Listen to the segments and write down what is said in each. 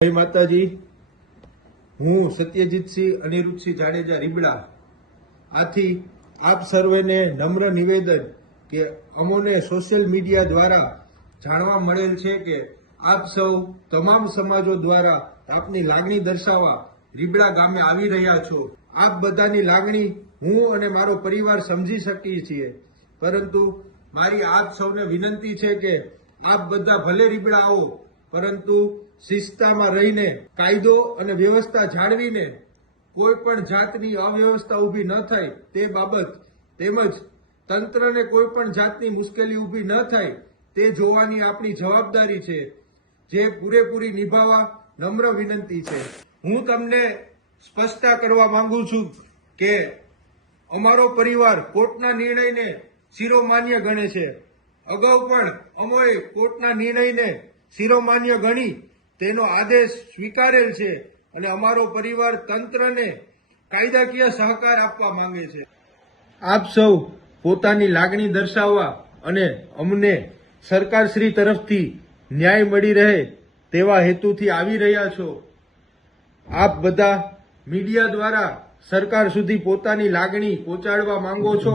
જય માતાજી। હું સત્યજીતસિંહ અનિરુદ્ધસિંહ જાડેજા રીબડા આથી આપ સર્વેને નમ્ર નિવેદન કે અમોને સોશિયલ મીડિયા દ્વારા જાણવા મળેલ છે કે આપ સૌ તમામ સમાજો દ્વારા આપની લાગણી દર્શાવવા રીબડા ગામે આવી રહ્યા છો। આપ બધાની લાગણી હું અને મારો પરિવાર સમજી શકીએ છીએ, પરંતુ મારી આપ સૌને વિનંતી છે કે આપ બધા ભલે રીબડા આવો, પરંતુ શિસ્તમાં રહીને કાયદો અને વ્યવસ્થા જાળવીને કોઈ પણ જાતની અવ્યવસ્થા ઊભી ન થાય તે બાબત, તેમજ તંત્રને કોઈ પણ જાતની મુશ્કેલી ઊભી ન થાય તે જોવાની આપણી જવાબદારી છે, જે પૂરેપૂરી નિભાવવા નમ્ર વિનંતી છે। હું તમને સ્પષ્ટતા કરવા માંગુ છું કે અમારો પરિવાર કોર્ટના નિર્ણયને શિરોમાન્ય ગણે છે। અગાઉ પણ અમોએ કોર્ટના નિર્ણયને શિરોમાન્ય ગણી તેનો આદેશ સ્વીકારેલ છે અને અમારો પરિવાર તંત્રને કાયદાકીય સહકાર આપવા માંગે છે। આપ સૌ પોતાની લાગણી દર્શાવવા અને અમને સરકારશ્રી તરફથી ન્યાય મળી રહે તેવા હેતુથી આવી રહ્યા છો। આપ બધા મીડિયા દ્વારા સરકાર સુધી પોતાની લાગણી પહોંચાડવા માંગો છો,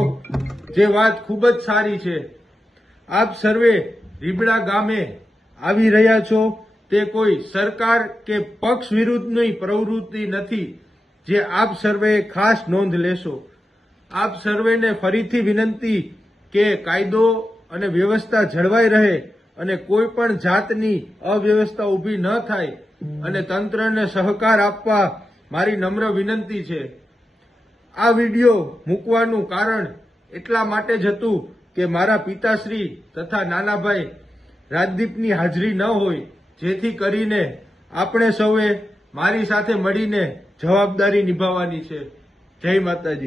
જે વાત ખૂબ જ સારી છે। આપ સર્વે રીબડા ગામે આવી રહ્યા છો તે કોઈ સરકાર કે પક્ષ વિરુદ્ધની પ્રવૃત્તિ નથી, જે આપ સર્વેએ ખાસ નોંધ લેશો। આપ સર્વેને ફરીથી વિનંતી કે કાયદો અને વ્યવસ્થા જળવાઈ રહે અને કોઈ પણ જાતની અવ્યવસ્થા ઊભી ન થાય અને તંત્રને સહકાર આપવા મારી નમ્ર વિનંતી છે। આ વિડીયો મૂકવાનું કારણ એટલા માટે જ હતું કે મારા પિતાશ્રી તથા નાના ભાઈ રાજદીપની હાજરી ન હોય, જેથી કરીને આપણે સૌએ મારી સાથે મળીને જવાબદારી નિભાવવાની છે। જય માતાજી।